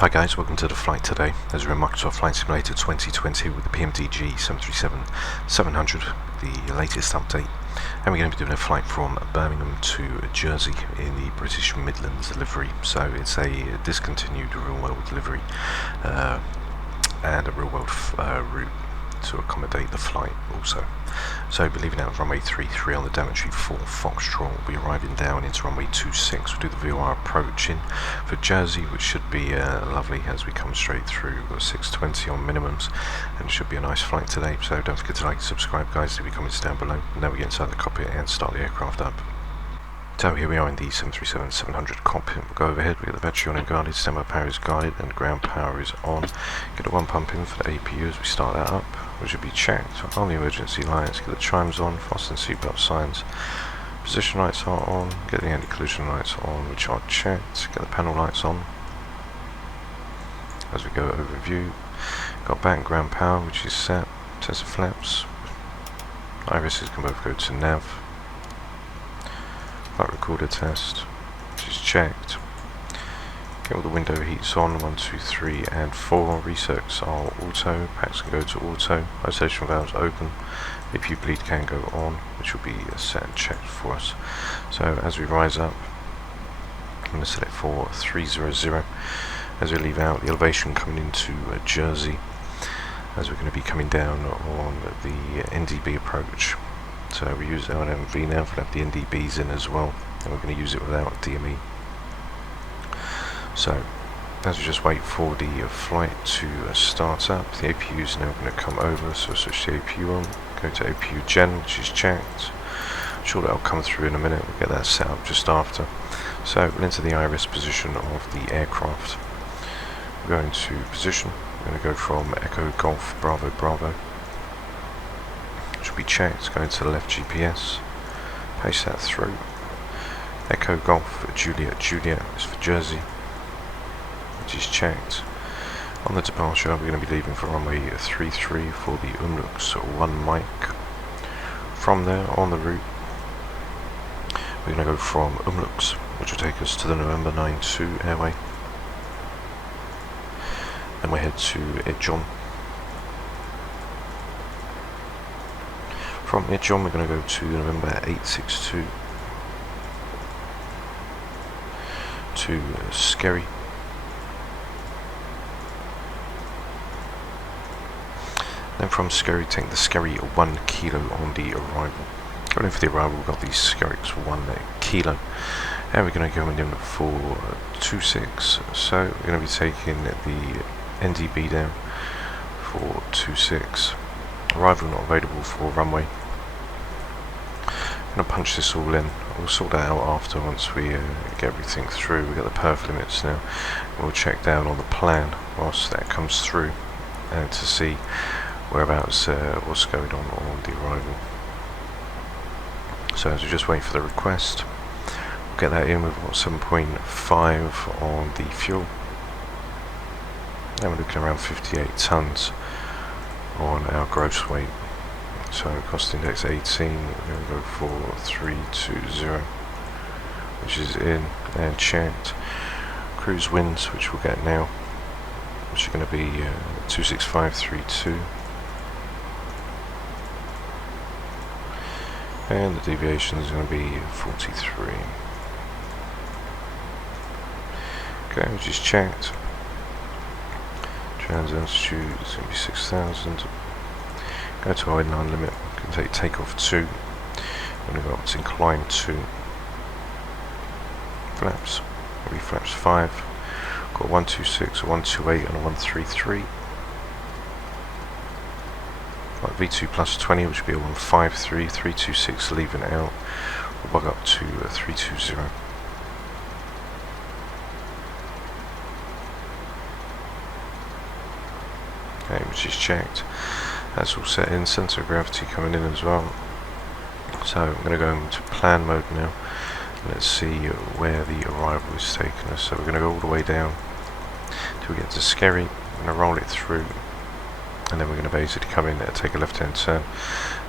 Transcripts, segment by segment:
Hi guys, welcome to the flight today as we're in Microsoft Flight Simulator 2020 with the Pmdg 737-700, the latest update, and we're going to be doing a flight from Birmingham to Jersey in the British Midlands livery. So it's a discontinued real-world livery and a real-world route to accommodate the flight also. So we'll be leaving out runway 33 on the Daventry 4 Foxtrot. We'll be arriving down into runway 26. We'll do the VOR approach in for Jersey, which should be lovely as we come straight through. We've got 620 on minimums, and it should be a nice flight today. So don't forget to like and subscribe, guys. Leave your comments down below. Now we get inside the cockpit and start the aircraft up. So here we are in the 737-700 cockpit. We'll go overhead, we get the battery on and guarded, standby power is guarded and ground power is on. Get a one pump in for the APU as we start that up, which should be checked. On the emergency lights, get the chimes on, fasten seatbelt signs. Position lights are on, get the anti-collision lights on, which are checked. Get the panel lights on. As we go overview, got back and ground power, which is set. Test the flaps. Irises can both go to nav. Flight recorder test, which is checked. Get all the window heats on, 1, 2, 3 and 4. Resets are auto, packs can go to auto, isolation valves open, APU bleed can go on, which will be set and checked for us. So as we rise up, I'm going to select for 300. As we leave out, the elevation coming into Jersey, as we're going to be coming down on the NDB approach. So we use LNMV now, we'll have the NDBs in as well, and we're going to use it without DME. So as we just wait for the flight to start up, the APU is now going to come over, so switch the APU on, go to APU Gen, which is checked. I'm sure that'll come through in a minute, we'll get that set up just after. So we'll enter the iris position of the aircraft. We're going to position, we're going to go from Echo Golf Bravo Bravo. Should be checked, go into the left GPS, paste that through. Echo Golf Juliet Juliet is for Jersey, which is checked. On the departure, we're going to be leaving for runway 33 for the Umlux 1 mic. From there, on the route, we're going to go from Umlux, which will take us to the November 92 airway. Then we head to Edjon. From Edjon, we're going to go to November 862 to Skerry. Then from Skerry, take the Skerry 1 kilo on the arrival. Going in for the arrival, we've got the Skerrix 1 kilo. And we're going to go in for 26. So we're going to be taking the NDB down for 26. Arrival not available for runway. I'm going to punch this all in. We'll sort that out after once we get everything through. We've got the perf limits now. We'll check down on the plan whilst that comes through and to see whereabouts what's going on the arrival. So as we just wait for the request, we'll get that in. We've got 7.5 on the fuel. And we're looking around 58 tonnes on our gross weight. So cost index 18, we're going to go for 320, which is in and checked. Cruise winds, which we'll get now, which are going to be 26532. And the deviation is going to be 43. Okay, which is checked. Trans altitude is going to be 6,000. Go to I9 limit, we can take takeoff 2. I'm going to go up to incline 2. Flaps, maybe flaps 5. Got 126, a 128 and a 133. Got V2 plus 20, which would be a 153, 326 leaving out. We'll bug up to 320. Okay, which is checked. That's all set in, centre of gravity coming in as well. So I'm going to go into plan mode now. Let's see where the arrival is taking us. So we're going to go all the way down till we get to Skerry. I'm going to roll it through, and then we're going to basically come in and take a left hand turn,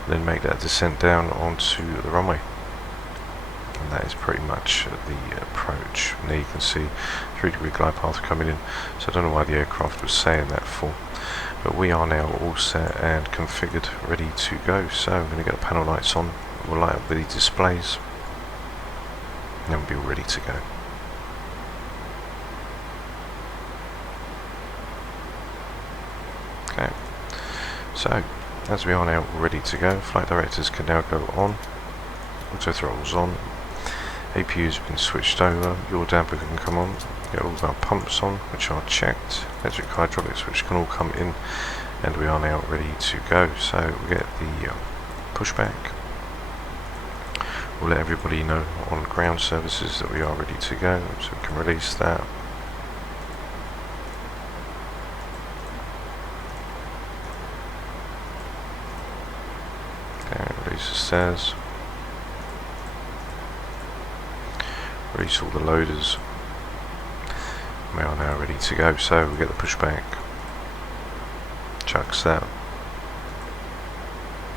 and then make that descent down onto the runway. and that is pretty much the approach. Now you can see 3-degree glide path coming in, so I don't know why the aircraft was saying that for, but we are now all set and configured, ready to go. So I'm going to get the panel lights on, we'll light up the displays, and then we'll be all ready to go. Okay, so as we are now ready to go, flight directors can now go on, auto throttles on, APUs have been switched over, your damper can come on, get all of our pumps on, which are checked, electric hydraulics, which can all come in, and we are now ready to go. So we get the pushback, we'll let everybody know on ground services that we are ready to go, so we can release that. Okay, release the stairs. Release all the loaders. We are now ready to go, so we get the pushback, chucks that,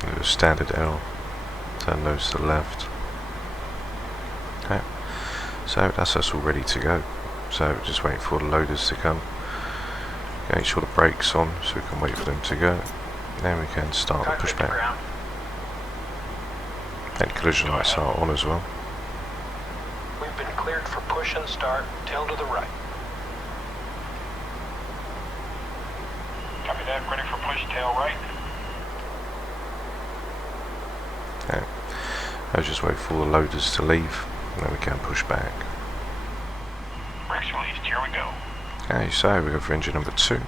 do a standard L, turn those to the left. Okay, so that's us all ready to go, so just wait for the loaders to come, make sure the brakes on so we can wait for them to go, then we can start the pushback, and collision lights are on as well. We've been cleared for push and start, tail to the right. Copy that, ready for push, tail right. Okay, I'll just wait for the loaders to leave, and then we can push back. Brakes released, here we go. Okay, so we go for engine number 2.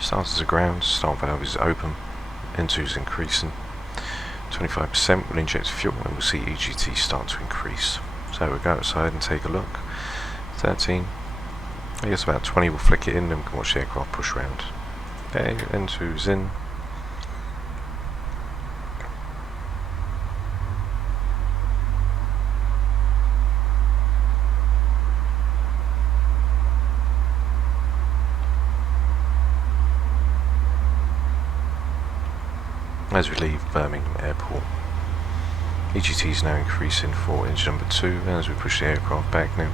Starts as a ground, start valve is open, N2 is increasing. 25% will inject fuel, and we'll see EGT start to increase. So we'll go outside and take a look. 13, I guess about 20 will flick it in, and we can watch the aircraft push round. Okay, N2's in. As we leave Birmingham Airport, EGT is now increasing for engine number 2, and as we push the aircraft back now.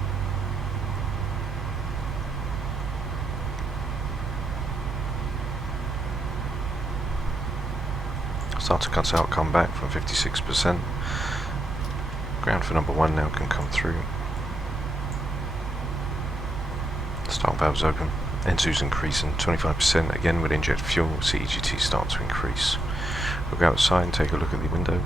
Start to cut out, come back from 56%. Ground for number 1 now can come through. Start valves open, N2's increasing, 25%, again with inject fuel, we'll see EGT start to increase. We'll go outside and take a look at the window.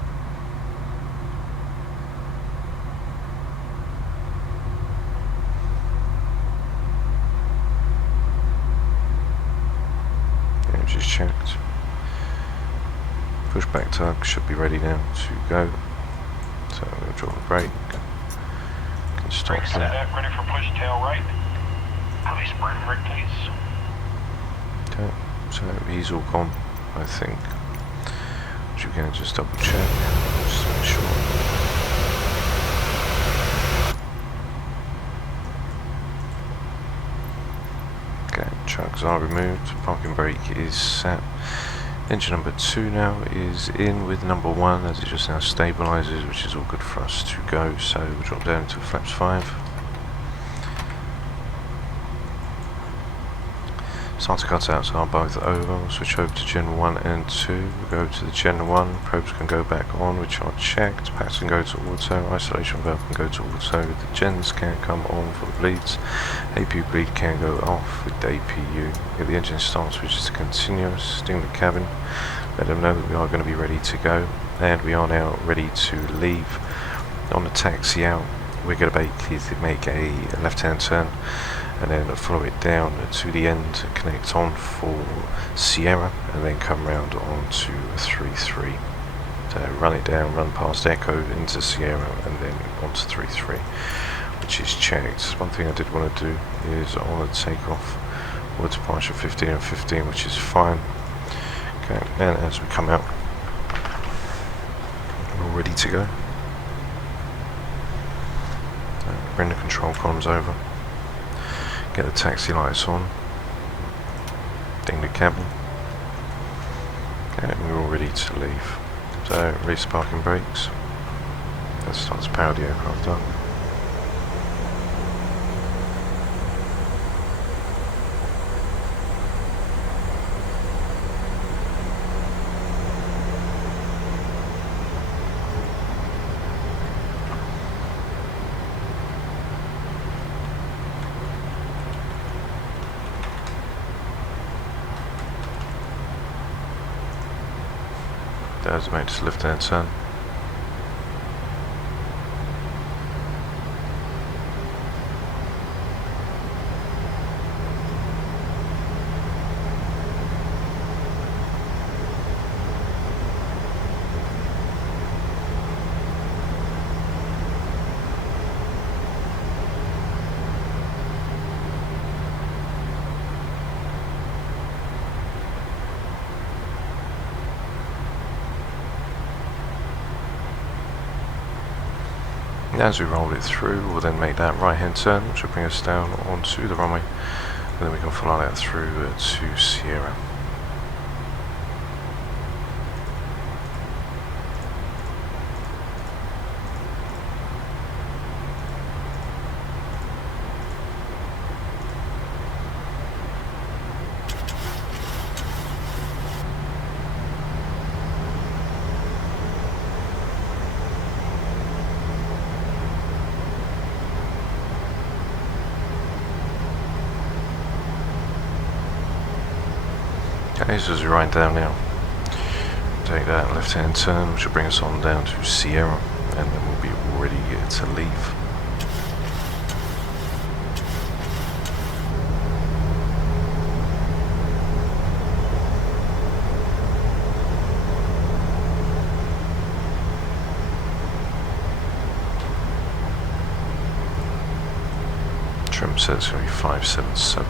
Engine is checked. Pushback tug should be ready now to go. So we'll draw the brake. Can stop Brake there. set, ready for push, tail right. Heavy spring brake, please. Okay, so he's all gone, I think. Which we can just double check, just to make sure. Okay, chugs are removed, parking brake is set. Engine number 2 now is in with number 1 as it just now stabilises, which is all good for us to go. So we'll drop down to flaps 5. Starter cutouts are both over. We'll switch over to Gen 1 and 2. We'll go to the Gen 1. Probes can go back on, which are checked. Packs can go to auto. Isolation valve can go to auto. The gens can come on for the bleeds. APU bleed can go off with the APU. Get the engine start switch to continuous. Sting the cabin. Let them know that we are going to be ready to go. And we are now ready to leave. On the taxi out, we're going to make a left-hand turn, and then follow it down to the end, connect on for Sierra, and then come round onto 3-3. So run it down, run past Echo into Sierra, and then onto 3-3, which is checked. One thing I did want to do is I want to take off forward departure 15 and 15, which is fine. Okay, and as we come out, we're all ready to go. Bring the control columns over. Get the taxi lights on. Ding the cabin. Okay, we're all ready to leave. So release the parking brakes. Let's start to power the aircraft up. There's mate, just lift and turn. As we roll it through, we'll then make that right hand turn, which will bring us down onto the runway, and then we can follow that through to Sierra. Okay, so as we ride down now, take that left hand turn, which will bring us on down to Sierra, and then we'll be ready to leave. Trim set's going to be 577.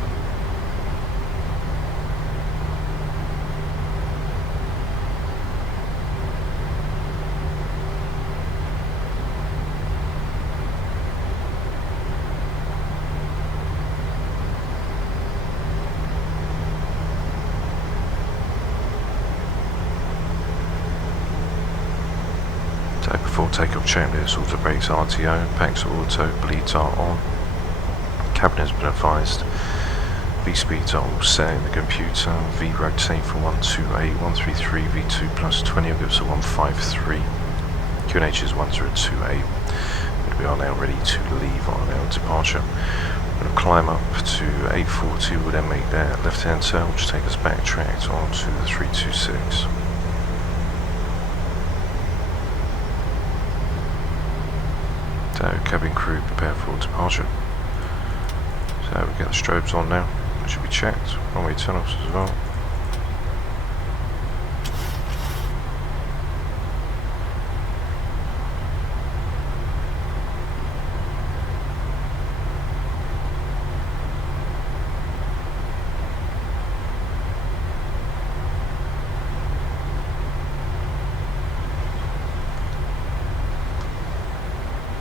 Before takeoff, checklist, auto brakes, RTO, packs auto, bleeds are on. Cabin has been advised. V speeds are all set in the computer. V rotate for 128, 133, V2 plus 20 will give us a 153. QNH is 1028. And we are now ready to leave on our departure. We're going to climb up to 840, we'll then make that left hand turn, which will take us backtracked onto the 326. So cabin crew prepare for departure. So we get the strobes on now, it should be checked, runway turn-offs as well.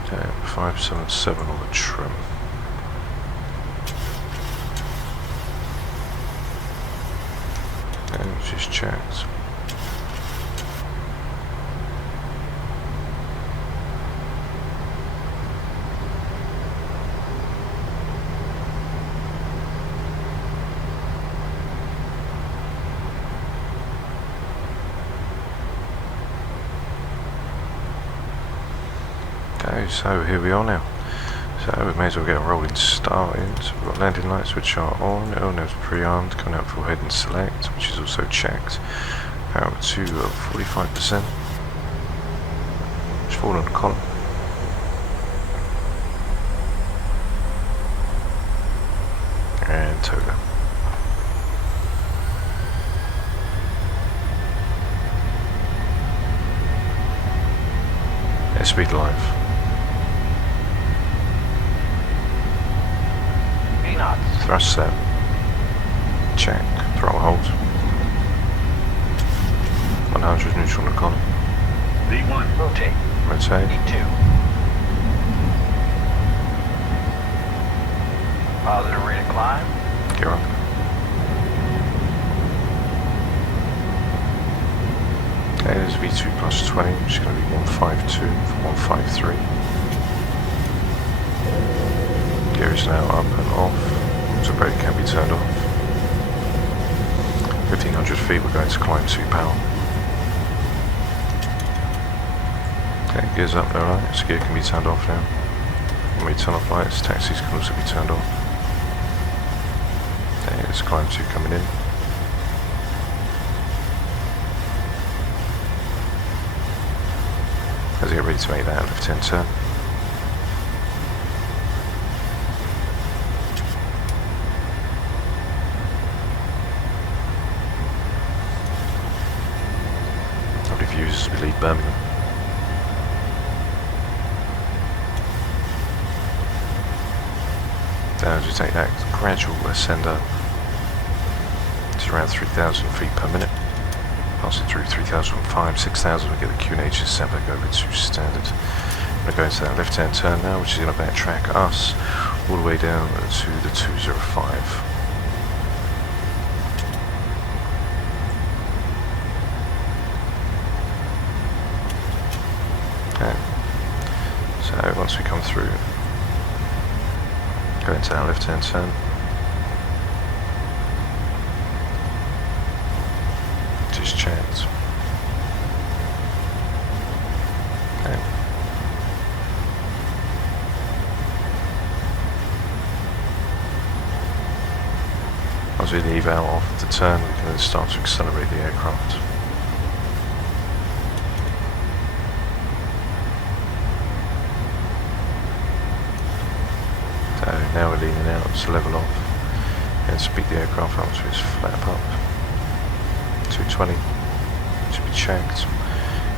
Okay, 577 on the trim. And she's checked. Okay, so here we are now. So we may as well get a rolling start in. So we've got landing lights which are on, LNAV's pre-armed, coming out full head and select, which is also checked. Power up to 45%. Just fall on the column. And toga. Airspeed live. Thrust set. Check. Throttle hold. 100 neutral on the column. V1. Rotate. Rotate. V2. Positive rate of climb. Gear up. Okay, there's V2 plus 20, which is going to be 152 for 153. Gear is now up and off, so brake can be turned off. 1500 feet, we're going to climb 2 power. Okay, gears up, no lights, gear can be turned off now. When we turn off lights, taxis can also be turned off. Okay, there's climb 2 coming in. As we get ready to make that left-hand turn. Lovely views as we leave Birmingham. Then as we take that gradual ascend up, it's around 3,000 feet per minute. Passing through 3,005, 6,000, we get the QNHs set back over to standard. I'm going to go into that left-hand turn now, which is going to backtrack us all the way down to the 205. Okay, so once we come through, go into that left-hand turn. Just checked. Okay. As we leave out off the turn, we can then start to accelerate the aircraft. So now we're leaning out to level off and speed the aircraft up to its flap up. 220 to be checked,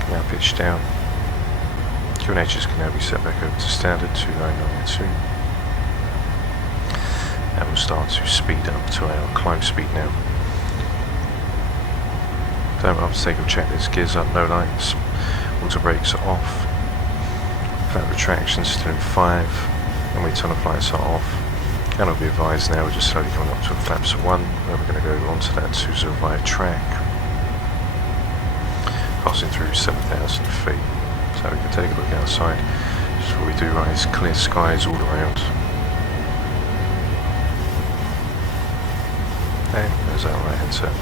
can now pitch down. QNHs can now be set back over to standard 2992. And we'll start to speed up to our climb speed now. Don't have to take a check this, gears up, no lights, auto brakes are off, flap retraction still in 5, and we turn off lights are off. And I'll be advised now we're just slowly coming up to a flaps of 1, where we're going to go onto that 205 track, passing through 7,000 feet. So we can take a look outside. Just what we do right is clear skies all around. Okay, there's our right hand turn.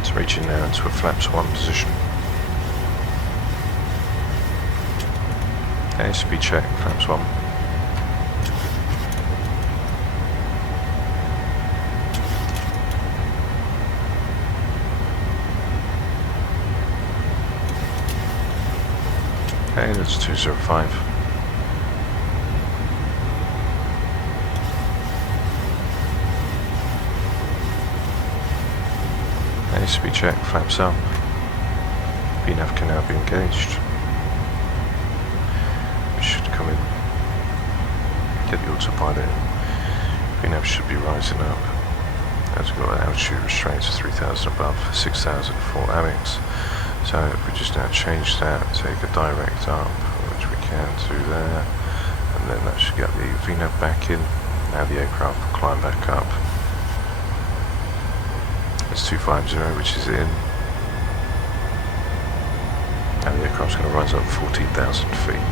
It's reaching now into a flaps 1 position. Okay, speed check, flaps 1. Okay, that's 205. Okay, speed check, flaps up. VNAV can now be engaged. Should come in, get the autopilot in. VNAV should be rising up as we've got an altitude restraint to 3,000 above, 6,000 for AMEX. So if we just now change that, take a direct up, which we can do there, and then that should get the VNAV back in. Now the aircraft will climb back up. It's 250, which is in. And the aircraft's going to rise up 14,000 feet.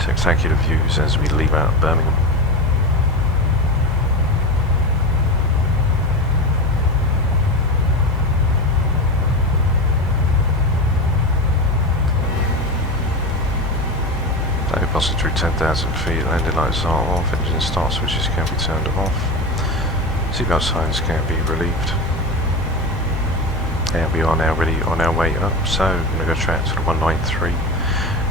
Spectacular views as we leave out Birmingham. So passing through 10,000 feet, landing lights are off, engine start switches can be turned off, seatbelt signs can be relieved. And we are now ready on our way up, so I'm going to go track to the 193.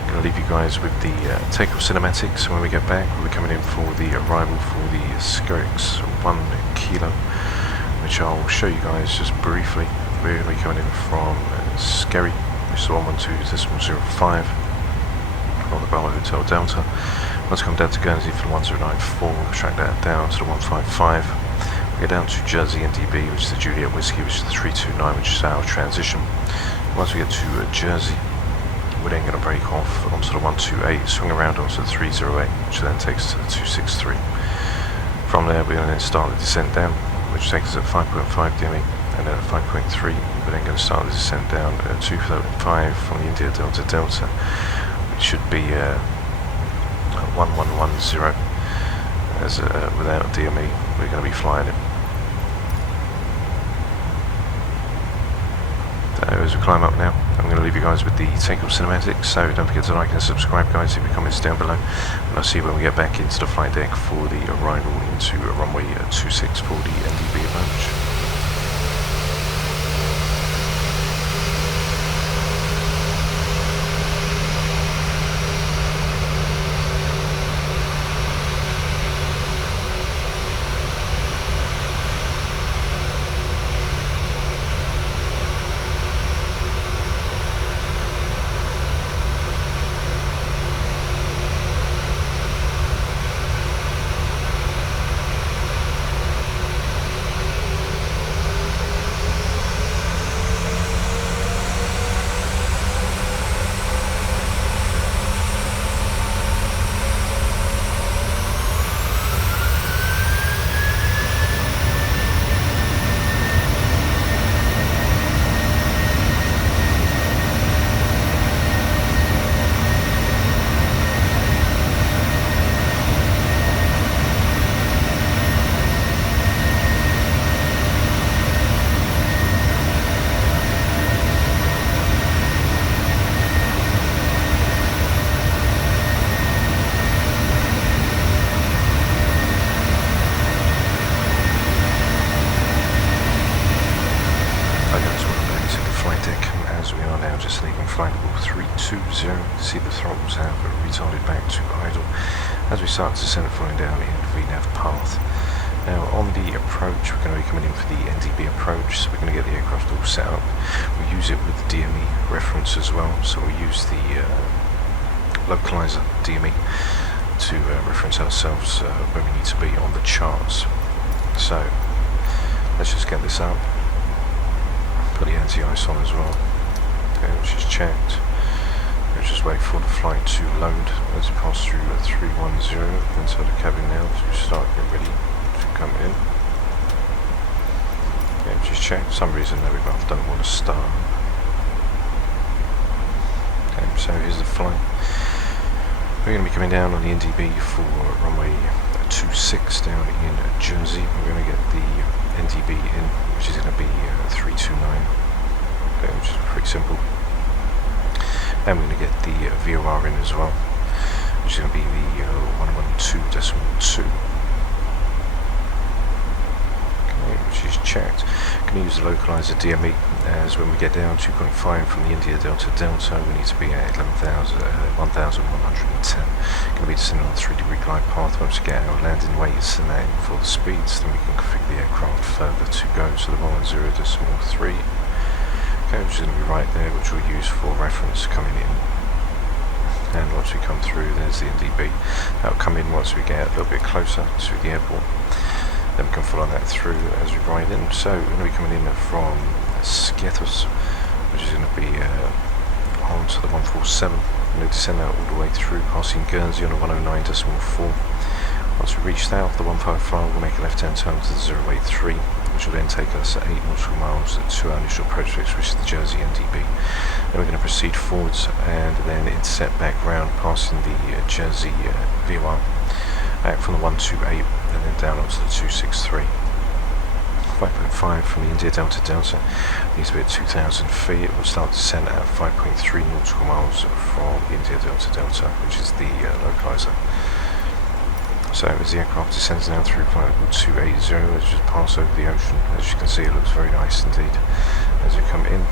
Going to leave you guys with the takeoff cinematics, and when we get back we'll be coming in for the arrival for the Skerix 1 kilo, which I'll show you guys just briefly. We're going to be coming in from Skerry, which is 112.05 from the Bravo Hotel Delta. Once we come down to Guernsey for the 1094, we'll track that down to the 155. We get down to Jersey NDB, which is the Juliet Whiskey, which is the 329, which is our transition. Once we get to Jersey, we're then going to break off onto the 128, swing around onto the 308, which then takes us to the 263. From there, we're going to then start the descent down, which takes us at 5.5 DME, and then at 5.3, we're then going to start the descent down at 235 from the India Delta Delta, which should be 1110, as without DME, we're going to be flying it. As we climb up now, I'm going to leave you guys with the takeoff cinematics, so don't forget to like and subscribe, guys, leave your comments down below, and I'll see you when we get back into the flight deck for the arrival into runway 26 for the NDB approach. See the throttles have retarded back to idle as we start to descend flying down in VNAV path. Now on the approach, we're going to be coming in for the NDB approach, so we're going to get the aircraft all set up. We use it with the DME reference as well, so we use the localizer DME to reference ourselves when we need to be on the charts. So let's just get this up, put the anti-ice on as well, okay, which is checked. We'll just wait for the flight to load as it passes through 310 inside the cabin now to start getting ready to come in. Yeah, just check. For some reason the aircraft don't want to start. Okay, so here's the flight. We're going to be coming down on the NDB for runway 26 down in Jersey. We're going to get the NDB in, which is going to be 329. Okay, which is pretty simple. And we're going to get the VOR in as well, which is going to be the 112.2. Okay, which is checked. Going to use the localizer DME, as when we get down 2.5 from the India Delta Delta, we need to be at 11,110. Going to be descending on a 3-degree glide path. Once we get our landing weight setting for the speeds, then we can configure the aircraft further to go to the 110.3. Which is going to be right there, which we'll use for reference coming in. And once we come through, there's the NDB. That'll come in once we get a little bit closer to the airport. Then we can follow that through as we ride in. So we're going to be coming in from Skiathos, which is going to be on to the 147. We're going to descend that all the way through, passing Guernsey on the 109.4. Once we reach that off the 155, we'll make a left-hand turn to the 083. Which will then take us at 8 nautical miles to our initial approach fix, which is the Jersey NDB. Then we're going to proceed forwards and then intercept back round, passing the Jersey VOR back from the 128 and then down onto the 263. 5.5 from the India Delta Delta needs to be at 2,000 feet. It will start to descend at 5.3 nautical miles from the India Delta Delta, which is the localizer. So as the aircraft descends now through flight level 280, let's just pass over the ocean. As you can see, it looks very nice indeed. As we come in,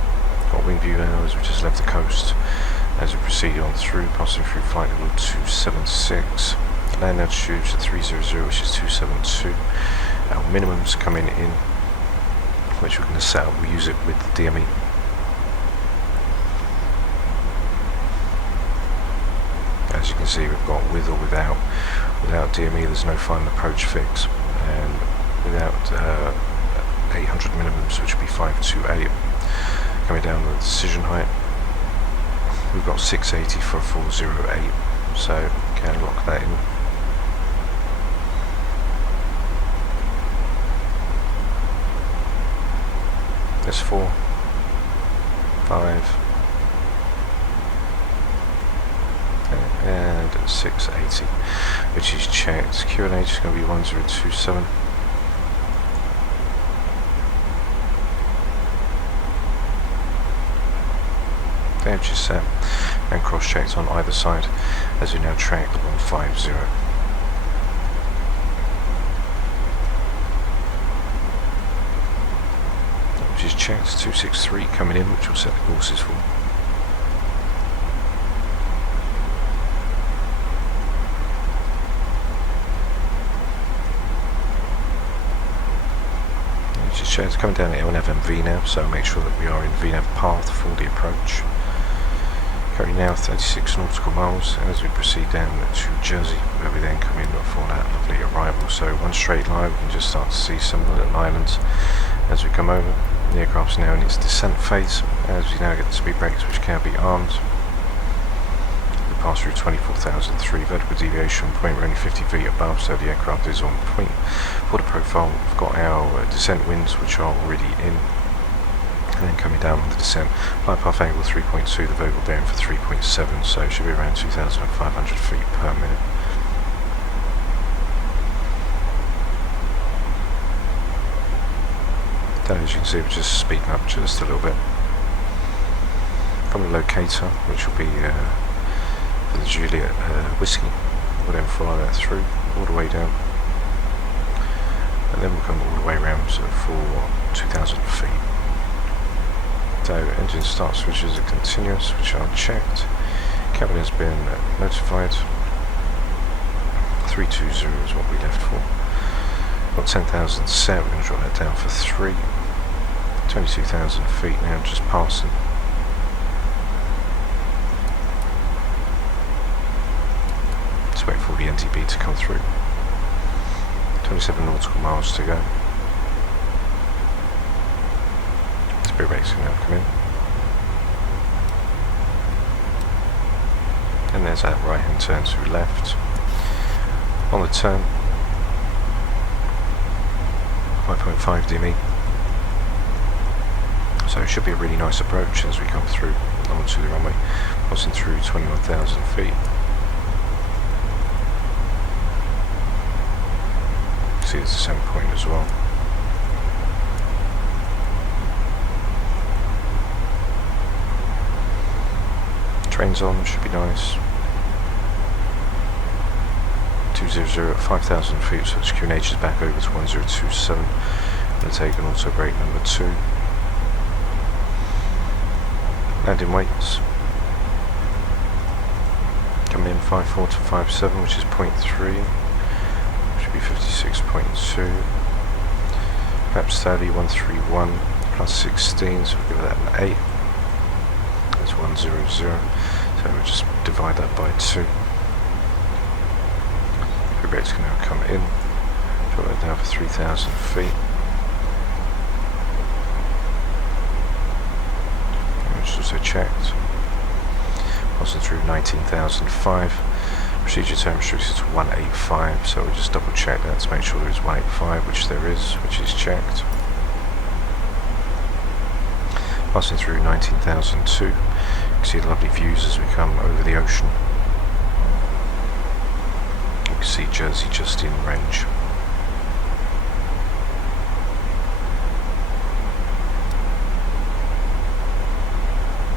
got wing view now as we just left the coast. As we proceed on through, passing through flight level 276. Land altitude to 300, which is 272. Our minimums coming in, which we're going to set up. We use it with the DME. As you can can see we've got with or without. Without DME there's no final approach fix, and without 800 minimums, which would be 528. Coming down the decision height, we've got 680 for a 408, so can lock that in. There's 4, 5, and 680, which is checked. QNH is going to be 1027. Edge is set and cross-checked on either side as we now track the 150. Which is checked, 263 coming in, which will set the courses for. Which is checked, coming down at LNAV and VNAV, so make sure that we are in VNAV path for the approach. Currently now 36 nautical miles, and as we proceed down to Jersey, where we then come in for that lovely arrival. So one straight line, we can just start to see some of the little islands as we come over. The aircraft's now in its descent phase, as we now get the speed brakes, which can be armed. We pass through 24,003 vertical deviation point, we're only 50 feet above, so the aircraft is on point. For the profile, we've got our descent winds, which are already in. And then coming down on the descent, flight path angle 3.2, the vertical bearing for 3.7, so it should be around 2,500 feet per minute. As you can see, we're just speeding up just a little bit. From the locator, which will be for the Juliet Whiskey, we'll then follow that through all the way down, and then we'll come all the way around for 2,000 feet. So engine start switches are continuous, which are checked. Cabin has been notified. 320 is what we left for. Got 10,000 set, we're going to drop that down for 3. 22,000 feet now, just passing. Just wait for the NTB to come through. 27 nautical miles to go. Speed brakes can now come in. And there's that right hand turn to left. On the turn, 5.5 DME. So it should be a really nice approach as we come through onto the runway, passing through 21,000 feet. See it's the same point as well. Trains on, should be nice. 200 at 5,000 feet, so its QNH is back over to 1027. I'm going to take an auto brake number 2. Landing weights. Coming in 54 to 57, which is 0.3. Should be 56.2. Perhaps 30, 131 plus 16, so we'll give that an 8. That's 100. So we'll just divide that by 2. The brakes can now come in. Drop that down for 3,000 feet. Which is also checked. Passing through 19,005. Procedure time restricted to 185, so we'll just double check that to make sure there is 185, which there is, which is checked. Passing through 19,002. You can see the lovely views as we come over the ocean. You can see Jersey just in range.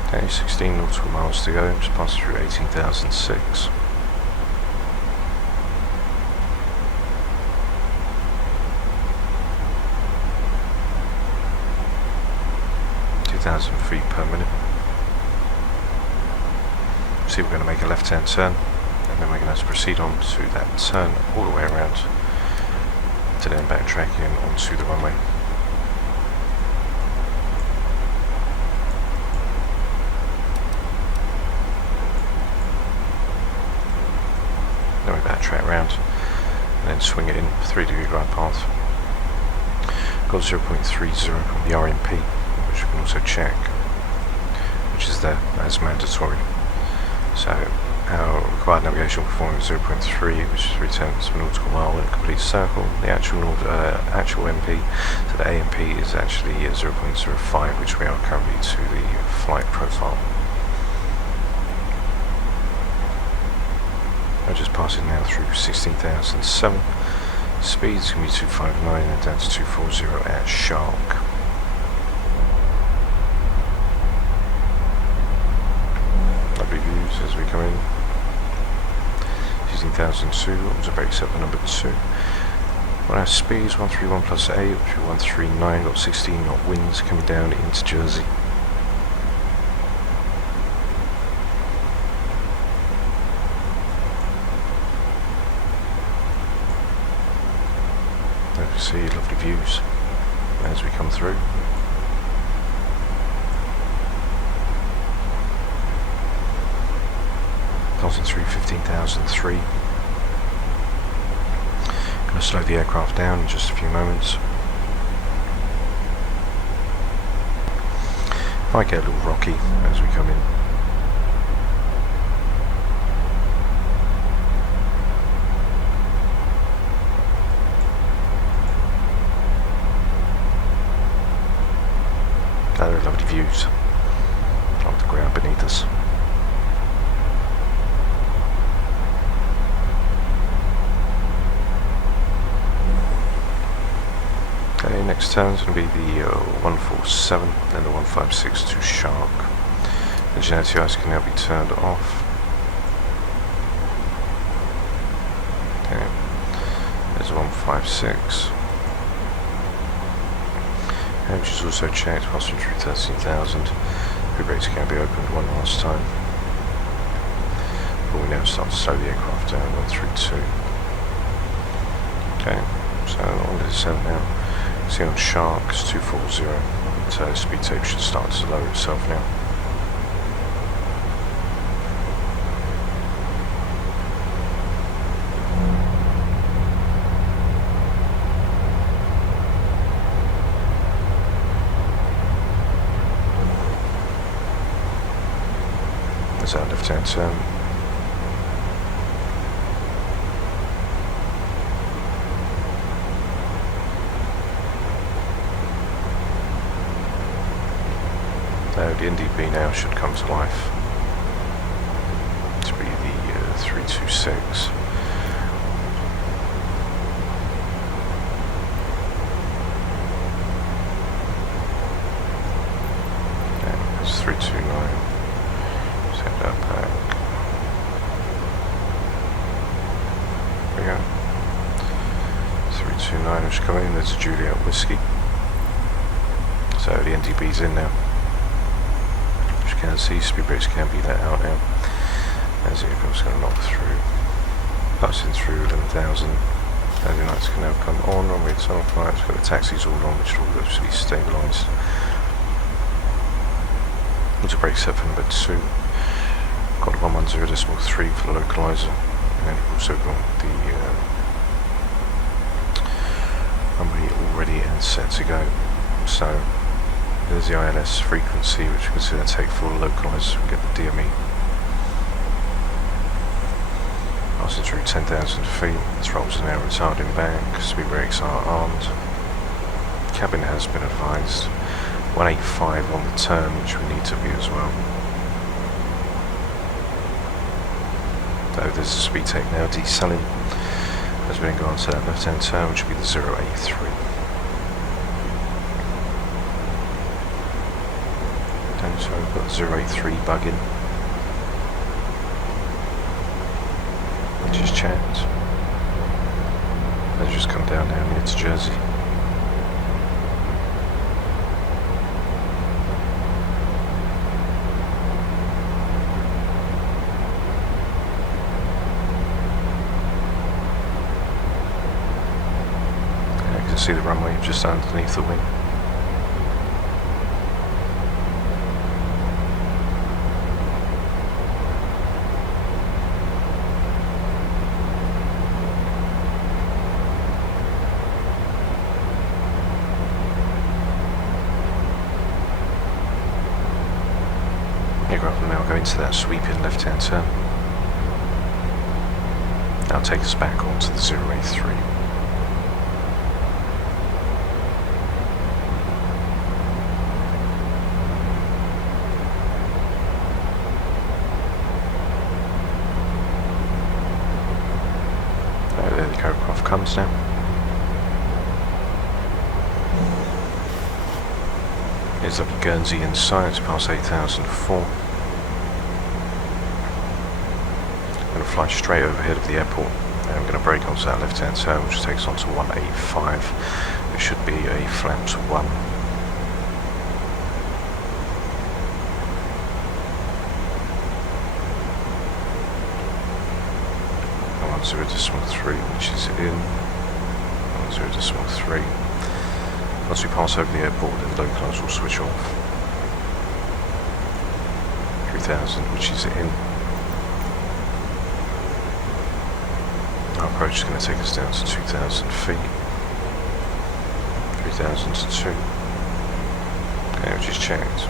Okay, 16 nautical miles to go, just passed through 18,006. Feet per minute. See, we're going to make a left hand turn, and then we're going to proceed on to that turn all the way around to then backtracking onto the runway. track round, and then swing it in 3-degree glide path. Got 0.30 on the RMP, which we can also check, which is there as mandatory. So our required navigation performance is 0.3, which is 3/10 of a nautical mile in a complete circle. The actual MP, so the AMP is actually 0.05, which we are currently to the flight profile. I'm just passing now through 16,007. Speed is going to be 259 and down to 240 at Shark. Lovely views as we come in. 16,002, observation set number 2. On our speeds 131 plus 8, which is 139, got 16 knot winds coming down into Jersey. There you see lovely views as we come through. Passing through 15,003. Going to slow the aircraft down in just a few moments. Might get a little rocky as we come in. There are lovely views of the ground beneath us. Okay, next turn is going to be the 147 and the 156 to Shark. The Geneti ice can now be turned off. Okay, there's 156. Which is also checked, passing through 13,000. Crew brakes can be opened one last time. But we now start to slow the aircraft down 132. Okay, so on the descent now. See on Shark it's 240. So the speed tape should start to lower itself now. There's our left-hand turn. The NDB now should come to life. To be the 326. Okay, that's 329. Set that back. There we go. 329 which come in, there's a Juliet Whiskey. So the NDB's in now. Can see speed brakes can be let out now as the aircraft's going to knock through, passing through 11,000. Landing lights can now come on the internal flights, got the taxis all on which will obviously stabilised. Auto brake set for number 2, got the 110.3 for the localiser, and we've also got the runway already and set to go. So there's the ILS frequency, which we can take for localize and get the DME. Passing through 10,000 feet, throttles are now retarding back, speed brakes are armed. Cabin has been advised. 185 on the turn, which we need to be as well. Though there's a speed tape now deselling, as we then go on to that left hand turn, which will be the 083. So we've got 083 bug in, which is checked. Let's just come down now near to Jersey. And you can see the runway just underneath the wing. go into that sweeping left-hand turn. Now take us back onto the 083. There the aircraft comes now. Here's lovely Guernsey in sight, it's past 8004. I'm going to fly straight overhead of the airport and I'm going to brake onto that left hand turn which takes on to 185. It should be a flaps 1. 0.3, which is in 0.3. Once we pass over the airport, then the localizer will switch off. 3000, which is in. Our approach is going to take us down to 2000 feet. 3000 to 2. Okay, which is checked.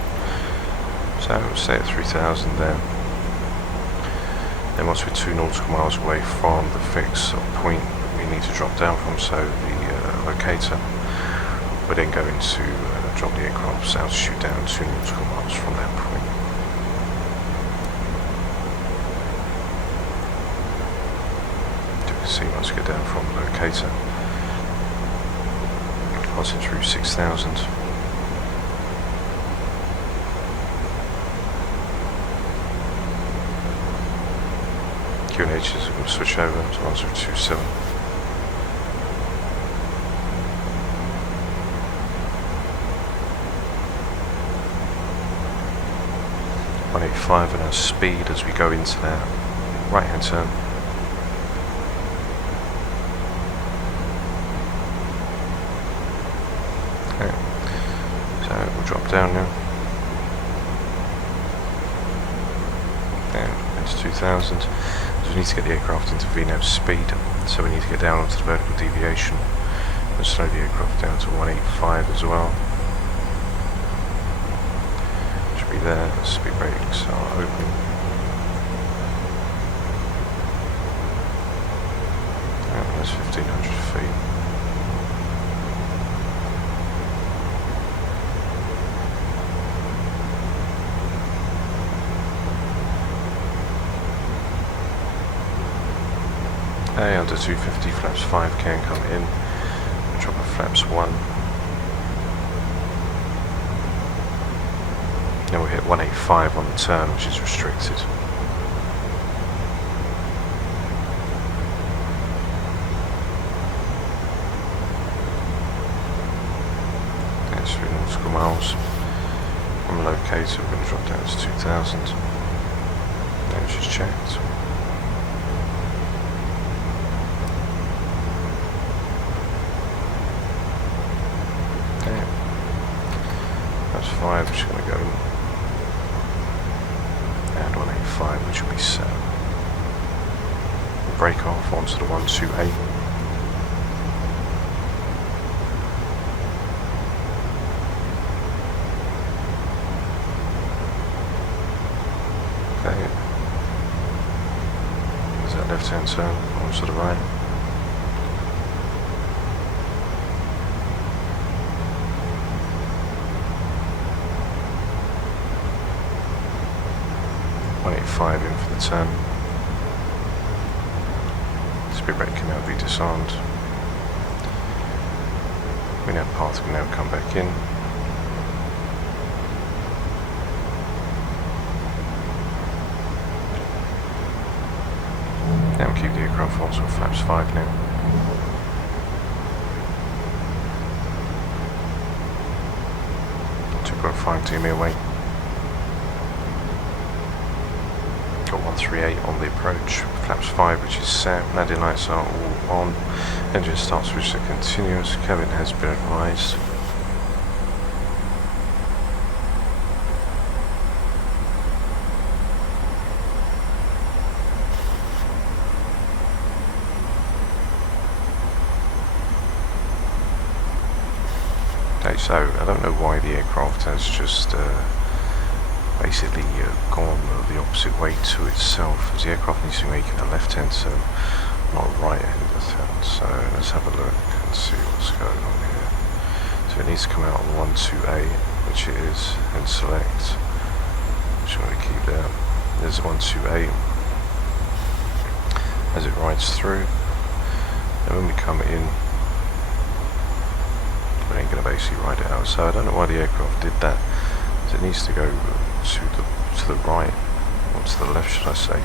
So we'll stay at 3000 there. Then once we're 2 nautical miles away from the fixed point we need to drop down from, so the locator, we're then going to drop the aircraft's altitude down 2 nautical miles from that point. You can see once we get down from the locator, passing through 6000. QNH is going to switch over to 1027. And our speed as we go into that right hand turn. Okay, so we'll drop down now. Down into 2000. So we need to get the aircraft into VNAV speed, so we need to get down onto the vertical deviation and slow the aircraft down to 185 as well. There, speed brakes are open. And that's 1500 feet. Okay, under 250, flaps 5 can come in. We'll drop a flaps 1. Then we'll hit 185 on the turn, which is restricted. That's 3 nautical miles. From the locator, we're going to drop down to 2000. Which is checked. Okay. That's 5, which is going to go in. And 185, which will be set. We'll break off onto the 128. Okay. There's that left hand turn onto the right. .85 in for the turn. Speed brake can now be disarmed. VNAV path can now come back in. Now keep the aircraft on, so flaps 5 now. .5 away. Got 138 on the approach, flaps 5 which is set, landing lights are all on, engine start switch are continuous, cabin has been advised. Okay, so I don't know why the aircraft has just basically gone the opposite way to itself, as the aircraft needs to be making a left hand turn, not a right hand turn. So let's have a look and see what's going on here. So it needs to come out on 12A, which it is, and select, which I'm going to keep there. There's 12A as it rides through, and when we come in, we're then going to basically ride it out. So I don't know why the aircraft did that. So it needs to go to the right, or to the left should I say.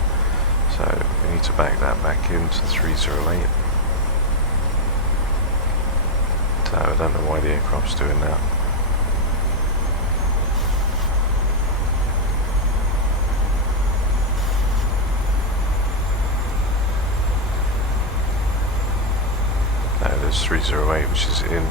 So we need to back that back into 308. So I don't know why the aircraft's doing that. No, there's 308 which is in.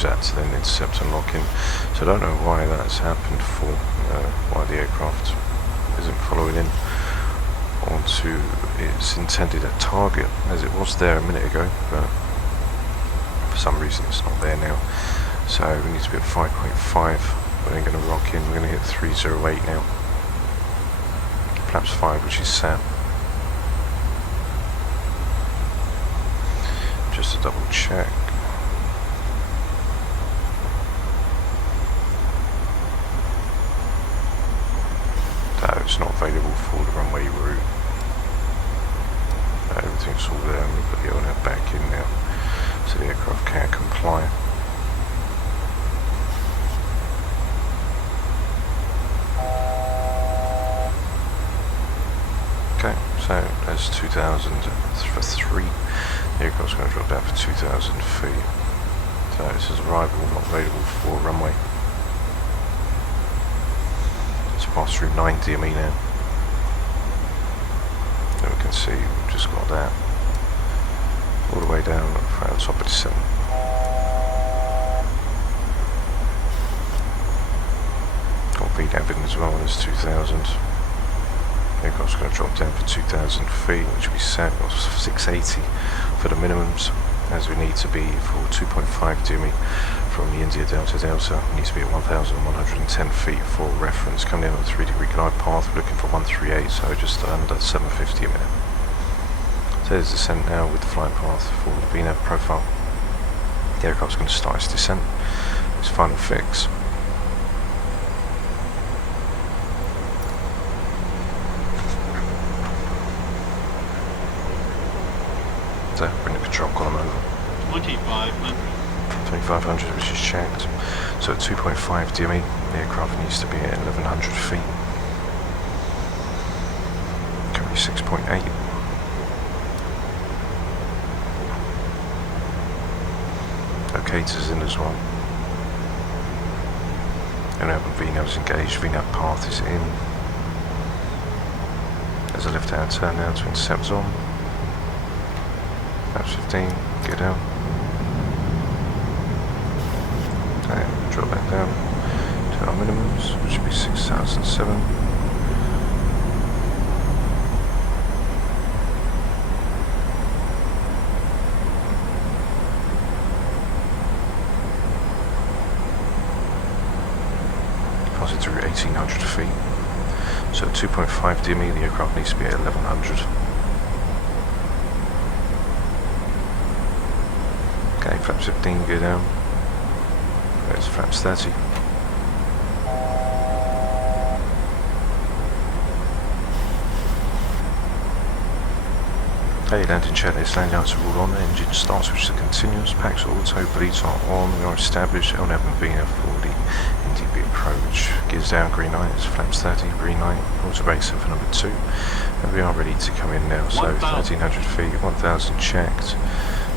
That to then intercept and lock in. So I don't know why that's happened for, why the aircraft isn't following in onto its intended target as it was there a minute ago, but for some reason it's not there now. So we need to be at 5.5. We're then going to rock in. We're going to hit 308 now. Flaps 5, which is sat. Just to double check. It's not available for the runway route. Everything's all there, and we've got the LNAV back in now, so the aircraft can comply. Okay, so that's 2,000 for 3. The aircraft's going to drop down for 2,000 feet. So this is arrival, not available for runway. Pass through 9 DME now. And we can see we've just got that all the way down at the top of the 7. Got VDAV in as well, there's 2,000. Aircraft's going to drop down for 2,000 feet, which we set was 680 for the minimums, as we need to be for 2.5 DME from the India Delta Delta. We need to be at 1,110 feet for reference. Coming in on a 3-degree glide path, we're looking for 138, so just under 750 a minute. So there's descent now with the flight path for the VNAV profile. The aircraft's going to start its descent, its final fix. So bring the control column over. 2500, which is checked. So at 2.5 DME, the aircraft needs to be at 1100 feet. Currently 6.8. Locators in as well. And open VNAV's engaged, VNAV path is in. There's a left hand turn now to intercept on. Flaps 15, get out. And drop back down to our minimums, which would be 6,007. Pass it through 1,800 feet. So at 2.5 DME, the aircraft needs to be at 1,100. Okay, flaps 15, go down. There's flaps 30. Hey, landing check, it's landing out to WorldLiner. Engine start switch to continuous, packs auto, bleeds are on, we are established, LNAV and VNAV for the NDB approach. Gears down, green light, it's flaps 30, green light, auto brake set for number 2. And we are ready to come in now, so 1,300 feet, 1,000 checked,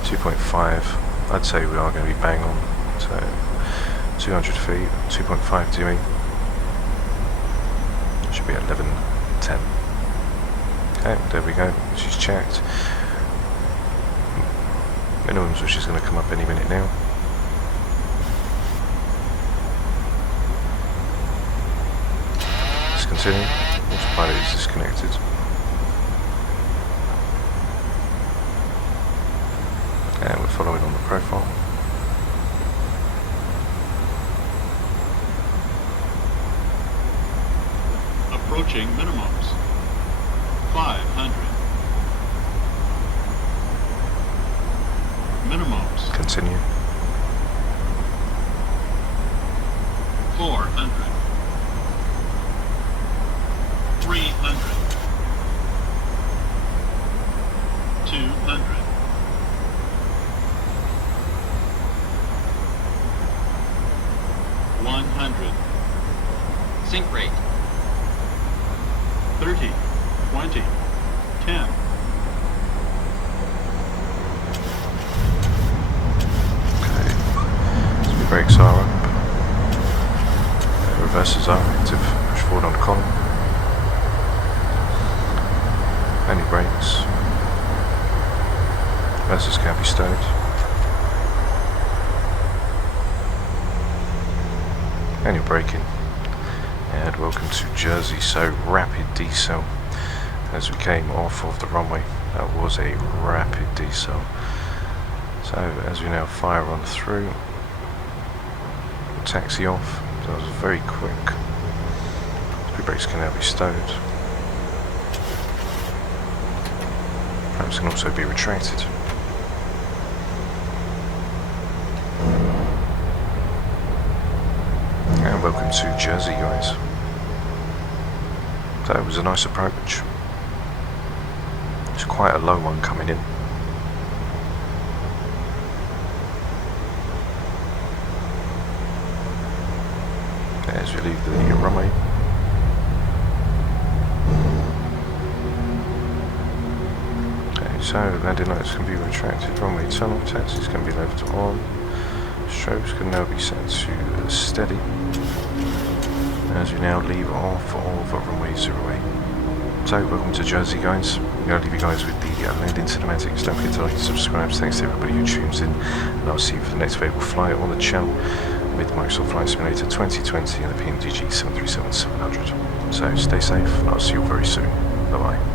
2.5, I'd say we are going to be bang on, so 200 feet, 2.5 DME, should be at 1110. Okay, there we go, which is checked. Minimums, which is going to come up any minute now. Let's continue. Autopilot is disconnected. following on the profile. Approaching minimums. 500. Minimums. Continue. 400. 300. 200. 100. Sync rate. 30. 20. 10. Okay. Speed brakes are up. Reversers are active. Push forward on the column. Any brakes. Reversers can be stowed. And you're braking. And welcome to Jersey. So rapid decel as we came off of the runway. That was a rapid decel. So as we now fire on through, taxi off. That was very quick. Speed brakes can now be stowed. Flaps can also be retracted. And welcome to Jersey, guys. So it was a nice approach. It's quite a low one coming in. As we leave the runway. Okay, so landing lights can be retracted, runway tunnel, taxis can be left on. Strobes can now be set to steady as we now leave off of runway 08. So welcome to Jersey, guys. I'm going to leave you guys with the landing cinematics. Don't forget to like and subscribe. Thanks to everybody who tunes in, and I'll see you for the next available flight on the channel with Microsoft Flight Simulator 2020 and the Pmdg 737-700. So stay safe, and I'll see you very soon. Bye bye.